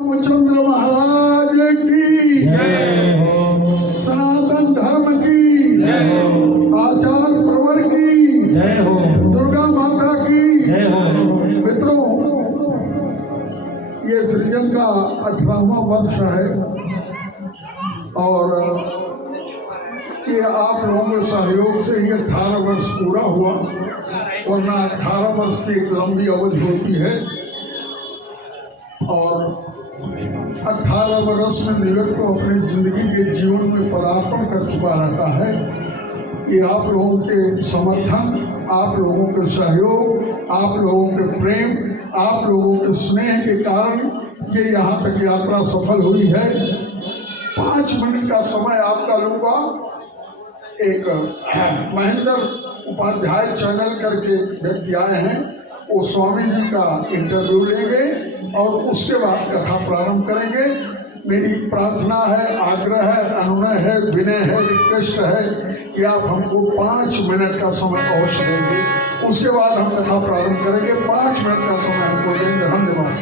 रामचंद्र महाराज की जय हो, सनातन धर्म की जय हो, आचार प्रवर की जय हो, दुर्गा माता की जय हो। मित्रों, ये सृजन का 18वां वर्ष है और ये आप लोगों के सहयोग से ही 18 वर्ष पूरा हुआ, वरना 18 वर्ष की एक लंबी अवधि होती है और 18 वर्ष में निवृत्त को अपनी जिंदगी के जीवन में पदार्पण कर चुका रहता है। ये आप लोगों के समर्थन, आप लोगों के सहयोग, आप लोगों के प्रेम, आप लोगों के स्नेह के कारण ये यहाँ तक यात्रा सफल हुई है। 5 मिनट का समय आपका लूँगा। एक महेंद्र उपाध्याय चैनल करके व्यक्ति आए हैं, वो स्वामी जी का इंटरव्यू लेंगे और उसके बाद कथा प्रारंभ करेंगे। मेरी प्रार्थना है, आग्रह है, अनुनय है, विनय है, रिक्वेस्ट है कि आप हमको 5 मिनट का समय अवश्य देंगे, उसके बाद हम कथा प्रारंभ करेंगे। 5 मिनट का समय हमको देंगे। धन्यवाद।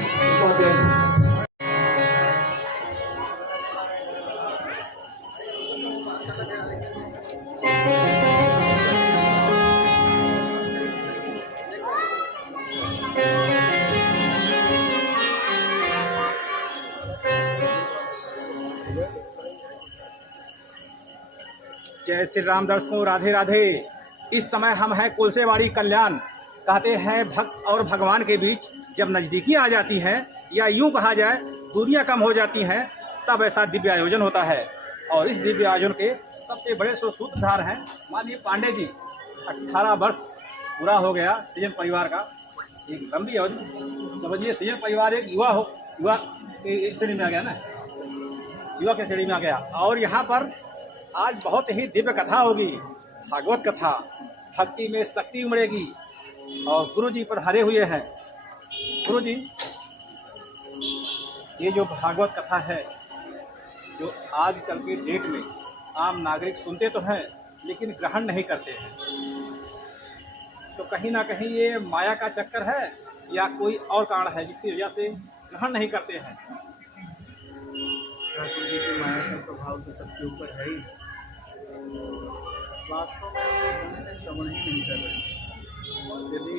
जय श्री राम दर्शकों, राधे राधे। इस समय हम हैं कुलसेवाड़ी कल्याण। कहते हैं भक्त और भगवान के बीच जब नज़दीकी आ जाती है या यूं कहा जाए दूरियां कम हो जाती हैं, तब ऐसा दिव्य आयोजन होता है। और इस दिव्य आयोजन के सबसे बड़े सूत्रधार हैं माननीय पांडे जी। 18 वर्ष पूरा हो गया सृजन परिवार का, एक लंबी अवधि। समझिए, सृजन परिवार एक युवा के श्रेणी में आ गया ना, युवा के श्रेणी में आ गया। और यहाँ पर आज बहुत ही दिव्य कथा होगी, भागवत कथा। भक्ति में शक्ति उमड़ेगी और गुरु जी पधारे हुए हैं। गुरु जी, ये जो भागवत कथा है, जो आजकल के डेट में आम नागरिक सुनते तो हैं लेकिन ग्रहण नहीं करते हैं, तो कहीं ना कहीं ये माया का चक्कर है या कोई और कारण है जिसकी वजह से ग्रहण नहीं करते हैं? माया का प्रभाव तो सबके ऊपर है ही। वास्तव में ढंग से श्रवण ही नहीं कर रहे। यदि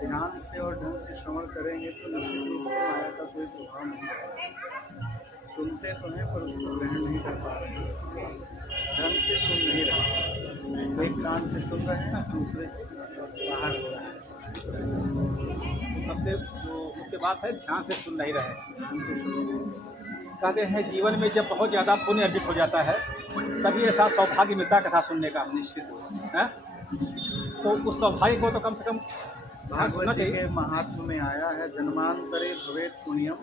ध्यान से और ढंग से श्रवण करेंगे तो निश्चित रूप से माया का कोई प्रभाव नहीं पड़ेगा। सुनते तो हैं पर उसको ग्रहण नहीं कर पा रहे, ढंग से सुन नहीं रहे। एक कान से सुन रहे हैं, दूसरे से बाहर हो रहा है। सबसे जो मुख्य बात है, ध्यान से सुन नहीं रहे। ढंग से सुन। कहते हैं जीवन में जब बहुत ज़्यादा पुण्य अर्जित हो जाता है तभी ऐसा सौभाग्य मिलता कथा सुनने का। निश्चित है, तो उस सौभाग्य को तो कम से कम भागवत के महात्म में आया है, जन्मांतरे भवेत पुण्यम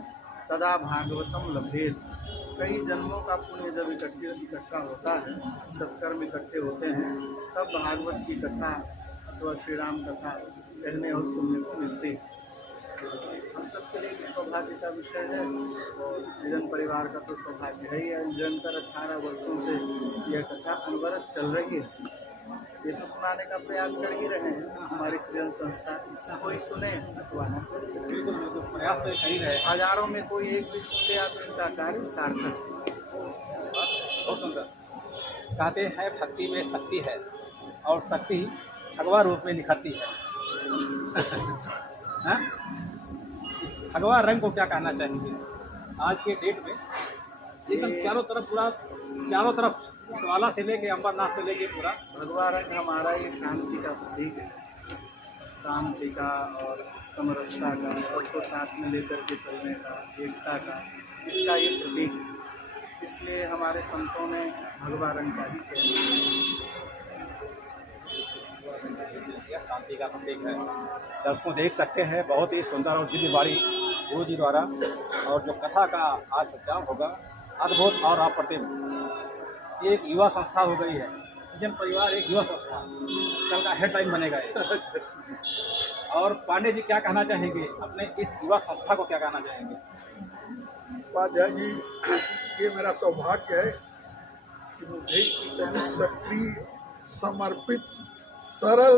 तदा भागवतम लभेत। कई जन्मों का पुण्य जब इकट्ठा होता है, सत्कर्म इकट्ठे होते हैं, तब भागवत की कथा अथवा श्री राम कथा कहने और सुनने को मिलती है। हम सबके लिए सौभाग्य का विषय है और सृजन परिवार का तो सौभाग्य है ही है। निरंतर 18 वर्षों से यह कथा अनवरत चल रही है। ये तो सुनाने का प्रयास कर ही रहे हैं हमारी सृजन संस्था। कोई सुने अथवा न सुने, बिल्कुल प्रयास तो कर ही रहे। हजारों में कोई एक भी सुन लिया तो इनका कार्य सार्थक है। बहुत सुंदर। कहते हैं भक्ति में शक्ति है और शक्ति भगवा रूप में निखरती है। भगवा रंग को क्या कहना चाहेंगे आज के डेट में? एकदम चारों तरफ ज्वाला से लेके अंबरनाथ से लेके पूरा भगवा रंग हमारा ये क्रांति का प्रतीक है, शांति का और समरसता का, सबको साथ में लेकर के चलने का, एकता का, इसका ये प्रतीक है। इसलिए हमारे संतों ने भगवा रंग का ही चयन किया। शांति का प्रतीक है। दर्शकों देख सकते हैं, बहुत ही सुंदर और दिव्य बाड़ी गुरु जी द्वारा। और जो कथा का आज सच्चाई होगा अद्भुत और अप्रतिम। ये एक युवा संस्था हो गई है, सृजन परिवार एक युवा संस्था, कल का हेडलाइन बनेगा। और पांडे जी क्या कहना चाहेंगे अपने इस युवा संस्था को, क्या कहना चाहेंगे? उपाध्याय जी, ये मेरा सौभाग्य है कि मुझे इतनी सक्रिय, समर्पित, सरल,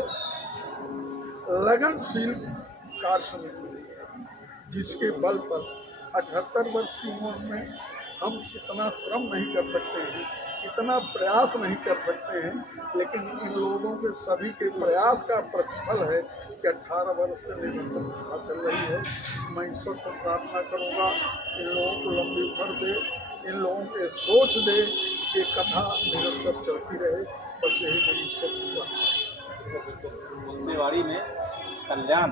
लगनशील कार्य समिति मिली है, जिसके बल पर 78 वर्ष की उम्र में हम इतना श्रम नहीं कर सकते हैं, इतना प्रयास नहीं कर सकते हैं, लेकिन इन लोगों के सभी के प्रयास का प्रतिफल है कि 18 वर्ष से निरंतर कथा चल रही है। मैं ईश्वर से प्रार्थना करूँगा इन लोगों को लंबी उम्र दे, इन लोगों के सोच दे कि कथा निरंतर चलती रहे। बस यही मेरी ईश्वर से प्रार्थना। तुलसीवाड़ी में कल्याण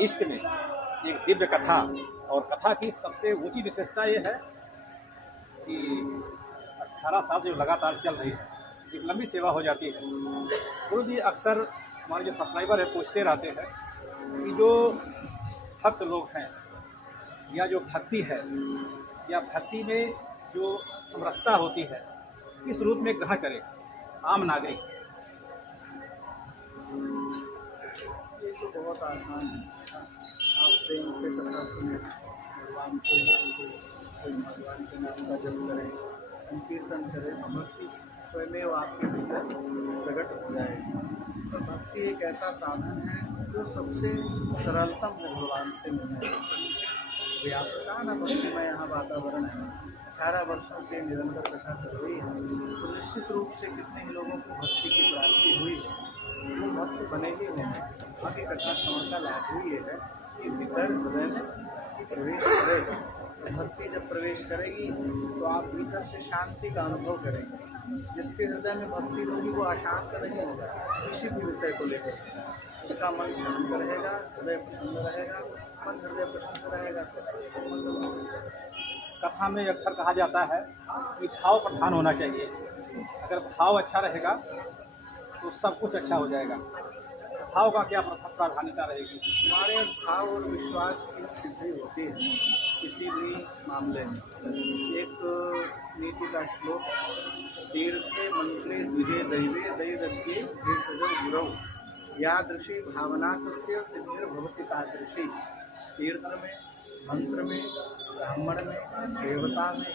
इष्ट में एक दिव्य कथा, और कथा की सबसे ऊंची विशेषता ये है कि 18 साल से लगातार चल रही है, एक लंबी सेवा हो जाती है। गुरु जी अक्सर हमारे जो सब्सक्राइबर है पूछते रहते हैं कि जो भक्त लोग हैं या जो भक्ति है या भक्ति में जो समरसता होती है किस रूप में ग्रहण करे आम नागरिक। ये तो बहुत आसान है। आप प्रेम से कथा सुने, भगवान के नाम को, भगवान के नाम का जप करें, संकीर्तन करें, भक्ति स्वयं आपके भीतर प्रकट हो जाएगी। तो भक्ति एक ऐसा साधन है जो सबसे सरलतम है भगवान से मिलने का। व्यापकता न भक्ति में यहाँ वातावरण है। 18 वर्षों से निरंतर कथा चल रही है, तो निश्चित रूप से कितने ही लोगों को भक्ति की प्राप्ति हुई है, वो भक्त बने ही होंगे। बाकी कथा श्रवण का लाभ ही ये है कि भीतर हृदय में प्रवेश करेगा। तो भक्ति जब प्रवेश करेगी तो आप भीतर से शांति का अनुभव करेंगे। जिसके हृदय में भक्ति होगी वो अशांत नहीं होगा किसी भी विषय को लेकर। उसका मन शांत रहेगा, हृदय प्रसन्न रहेगा, मन हृदय प्रसन्न रहेगा। कथा में अक्सर कहा जाता है कि भाव प्रधान होना चाहिए। अगर भाव अच्छा रहेगा तो सब कुछ अच्छा हो जाएगा। भाव का क्या प्राधान्यता रहेगी? हमारे भाव और विश्वास की सिद्धि होती है किसी भी मामले में। एक नीति का श्लोक, तीर्थे मंत्रे द्विजे दैवे दैवज्ञे तीर्थजल गुरौ यादृशी भावना तस्य सिद्धिर्भवति तादृशी। तीर्थ में, मंत्र में, ब्राह्मण में, देवता में,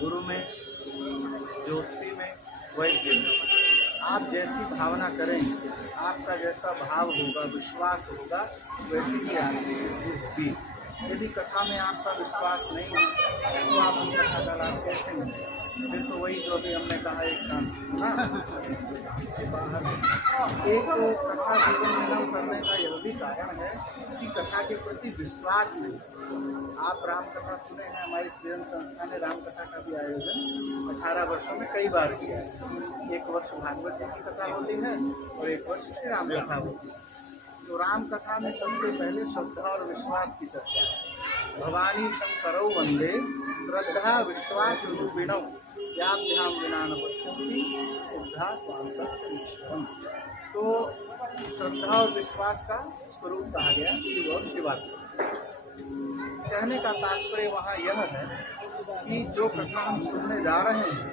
गुरु में, ज्योतिषी में, वैद्य में आप जैसी भावना करेंगे, आपका जैसा भाव होगा, विश्वास होगा, वैसी ही आपकी सिद्धि होगी। यदि कथा में आपका विश्वास नहीं है तो आपको कथा का लाभ कैसे मिलेगा? फिर तो वही जो अभी हमने कहा, एक काम से बाहर। एक कथा जीवन में न करने का यह भी कारण है कि कथा के प्रति विश्वास नहीं। आप राम कथा सुने हैं, हमारी सृजन संस्था ने राम कथा का भी आयोजन 18 वर्षों में कई बार किया है। एक वर्ष भागवत जी की कथा होती है और एक वर्ष राम कथा होती है। तो राम कथा में सबसे पहले श्रद्धा और विश्वास की चर्चा है। भवानी शंकरौ वंदे श्रद्धा विश्वास रूपिणौ याभ्याम विना न पश्यन्ति शुद्धा स्वान्तस्तमीश्वरम्। तो श्रद्धा और विश्वास का स्वरूप कहा गया शिव और शिवात्मा। कहने का तात्पर्य वहाँ यह है कि जो कथा हम सुनने जा रहे हैं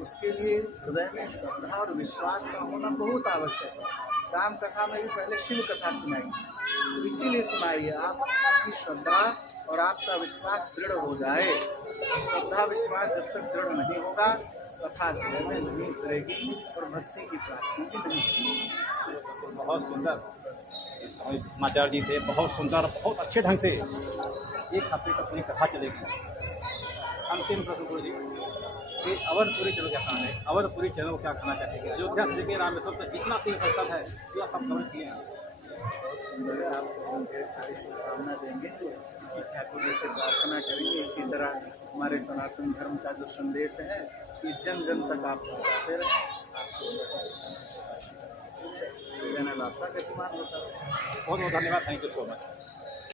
उसके लिए हृदय में श्रद्धा और विश्वास का होना बहुत आवश्यक है। राम कथा में भी पहले शिव कथा सुनाई, तो इसीलिए सुनाइए आपकी श्रद्धा और आपका विश्वास दृढ़ हो जाए। श्रद्धा विश्वास जब तक दृढ़ नहीं होगा कथा हृदय में नहीं उतरेगी और भक्ति की प्राप्ति भी नहीं होगी। बहुत सुंदर समाचार जी थे, बहुत सुंदर, बहुत अच्छे ढंग से एक हफ्ते तक पूरी कथा चलेगी। अंतिम प्रश्न गुरु जी कि अवधपुरी चैनल क्या कहना है? अवधपुरी चैनल को क्या कहना चाहेंगे? अयोध्या से लेकर रामेश्वर तक जितना तीर्थ स्थल है यह सब कवर किए हैं। बहुत सुंदर है। आपको हम ढेर सारी शुभकामना देंगे कि ठाकुर जी से प्रार्थना करेंगे इसी तरह हमारे सनातन धर्म का जो संदेश है कि जन जन तक आप पहुँचाते रहें। आपको चैनल आपका गतिमान होता है। बहुत बहुत धन्यवाद। Thank you so much.